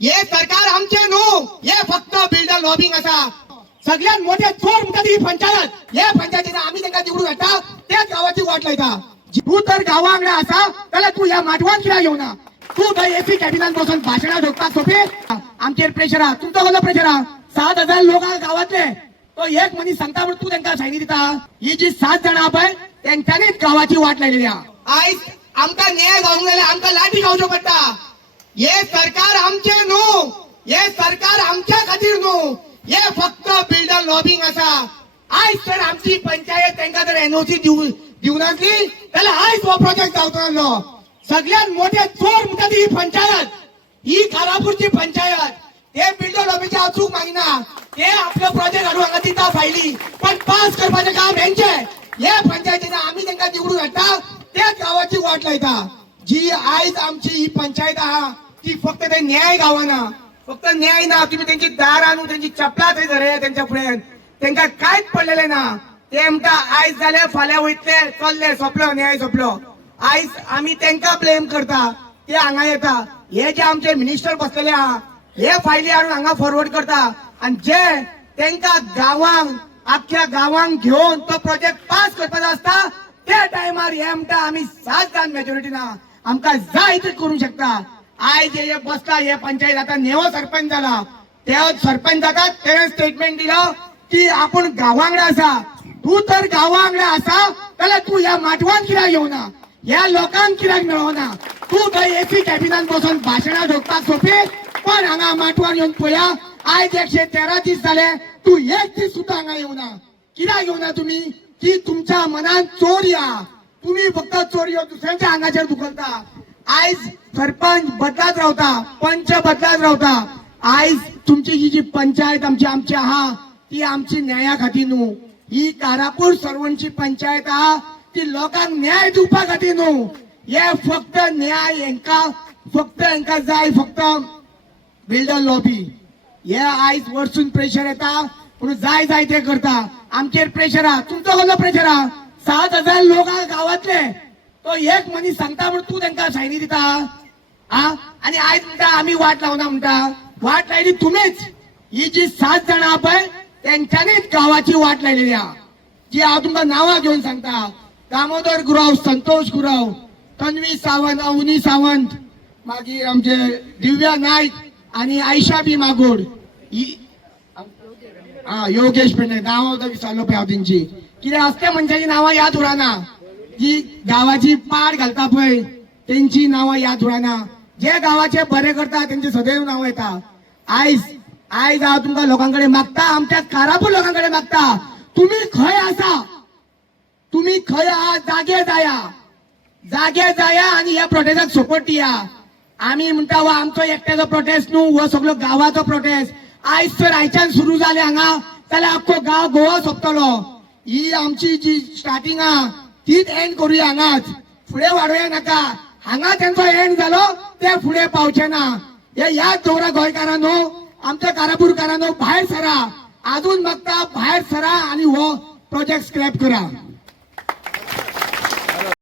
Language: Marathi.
हे सरकार आमचे न्हू, हे फक्त बिल्डर लॉबिंग असा. सगळ्यात मोठे चोर म्हणतात ही पंचायत. हे पंचायतीने आम्ही त्यांना निवडून येता त्याच गावाची वाट लायता. तू तर गावांगडा असा त्याला तू या माटवान किरा घेऊ ना. तू तर एसी कॅबिनात बसून भाषणा ठोकता सोपे. आमचेर प्रेशर हा, तुमचा कसला प्रेशर हा. 7,000 लोक गावातले तो एक मनी सांगता म्हणून तू त्यांना सांगितली दिता. ही जी 7 जण आपण त्यांच्यानेच गावाची वाट लायलेली हा. आयज आमका न्याय गावून गेले, आमका लाठी गावचो पडटा. हे सरकार आमचे न्हू, हे सरकार आमच्या खातीर न्हू, हे फक्त बिल्डर लॉबिंग असा. आयज तर आमची पंचायत त्यांना जर एनओसी दिवून असली त्याला आयज हो प्रोजेक्ट जावचो. सगळ्यात मोठे चोर म्हणतात ही पंचायत, ही खारापूरची पंचायत. ते बिल्डर लॉबीचे अचूक मागना, ते आपलं प्रोजेक्ट हाडून हांगा दिता फायली, पण पास करपाचें काम हेंचे. हे पंचायतीने आम्ही त्यांना निवडून हाडटा त्याच गावाची वाट लायता. जी आयज आमची ही पंचायत आहा ती फक्त ते न्याय गावाना, फक्त न्याय ना. तुम्ही त्यांची दार आणून त्यांची चपला थंय धरया त्यांच्या फुड्यान, त्यांना कांयच पडलेले ना. ते म्हणटा आयज जाले फाल्यां वयतले चल्ले सोंपलो न्याय सोंपलो. आयज आम्ही त्यांना ब्लेम करता, ते हांगा येता. हे जे आमचे मिनिस्टर बसलेले आहा हे फायली हाडून हांगा फॉरवर्ड करता, आणि जे त्यांना गावांक अख्ख्या गावांक घेऊन तो प्रोजेक्ट पास करपाचो असता त्या टायमार हे म्हणटा आम्ही 7 जाण मेजॉरिटी ना, आमका जाय ते करू शकता. आयज हे बसला, हे पंचायत आता नेवो सरपंच झाला. त्या सरपंच जातात ते स्टेटमेंट दिलं की आपण गावांगडा असा. तू तर गावांगडा असा त्याला तू या माटवान किरा घेऊ ना, या लोकांक किराक मेळो ना. तू थंय एसी कॅबिनात बसून भाषणा ठोकपाक सोपे, पण हांगा माटवान येऊन पळया. आयज 113 दीस जाले, तू एक दीस सुद्धा हांगा येऊ ना. कित्याक येऊ ना तुम्ही? की तुमच्या मनात चोर या, तुम्ही फक्त चोरी दुसऱ्यांच्या अंगाचेर दुखलता. आयज सरपंच बदलात रावता, पंच बदलात रावता. आयज तुमची ही जी पंचायत आमची आहा ती आमची न्याया खातीर न्हू. ही कारापूर सर्वांची पंचायत आहा ती लोकांक न्याय दिवपा खातीर न्हू. हे फक्त न्याय हेंका जाय फक्त बिल्डर लॉबी. हे आयज वरसून प्रेशर येता म्हणून जाय ते करता. आमचेर प्रेशर हा, तुमचा कसलो प्रेशर हा. 7,000 लोक गावातले तो एक मनीस सांगता म्हणून तू त्यांना सांगितली दिता. आणि आयज म्हणटा आम्ही वाट लावना म्हणटा. वाट लायली तुम्हीच. ही जी 7 जण आपण त्यांच्यानेच गावाची वाट लायलेली हा. जी हांव तुमकां नांवां घेऊन सांगता. दामोदर गुरव, संतोष गुरव, तन्वी सावंत, अवनी सावंत, मागीर आमचे दिव्या नायक आणि आयशा बी मागोड. योगेश पेडणे नांवां सुद्दां विसरलो पळय हांव तेंची. कित्याक असल्या मनशाची नांवां याद उरना. जी गावाची पाड घालता पळय तेंची नांवां याद उरना. जे गावाचे बरे करता तेंचे सदैव नांव येता. आयज हांव तुमकां लोकांकडे मागता, आमच्या कारापूर लोकांकडे मागता, तुम्ही खंय आसा, तुम्ही खंय आहा जागे जाया आणि या प्रोटेस्टाक सपोर्ट दिया. आम्ही म्हणता हो आमचो एकट्याचो प्रोटेस्ट न्हू, हो सगळो गावाचो प्रोटेस्ट. आयज तर आयच्यान सुरू जाले हांगा जाल्यार आख्खो गाव गोवा सोंपतलो. ही आमची जी स्टार्टिंग आहा तीच एंड करूया हांगाच, फुडें वाडोवया नाका. हांगा त्यांचो एंड जालो ते फुडें पावचे ना. हे याद दवरा गोंयकारांनो, आमच्या कारापूरकारांनो, भायर सरा. अजून मागता भायर सरा आणि हो प्रोजेक्ट स्क्रॅप करा.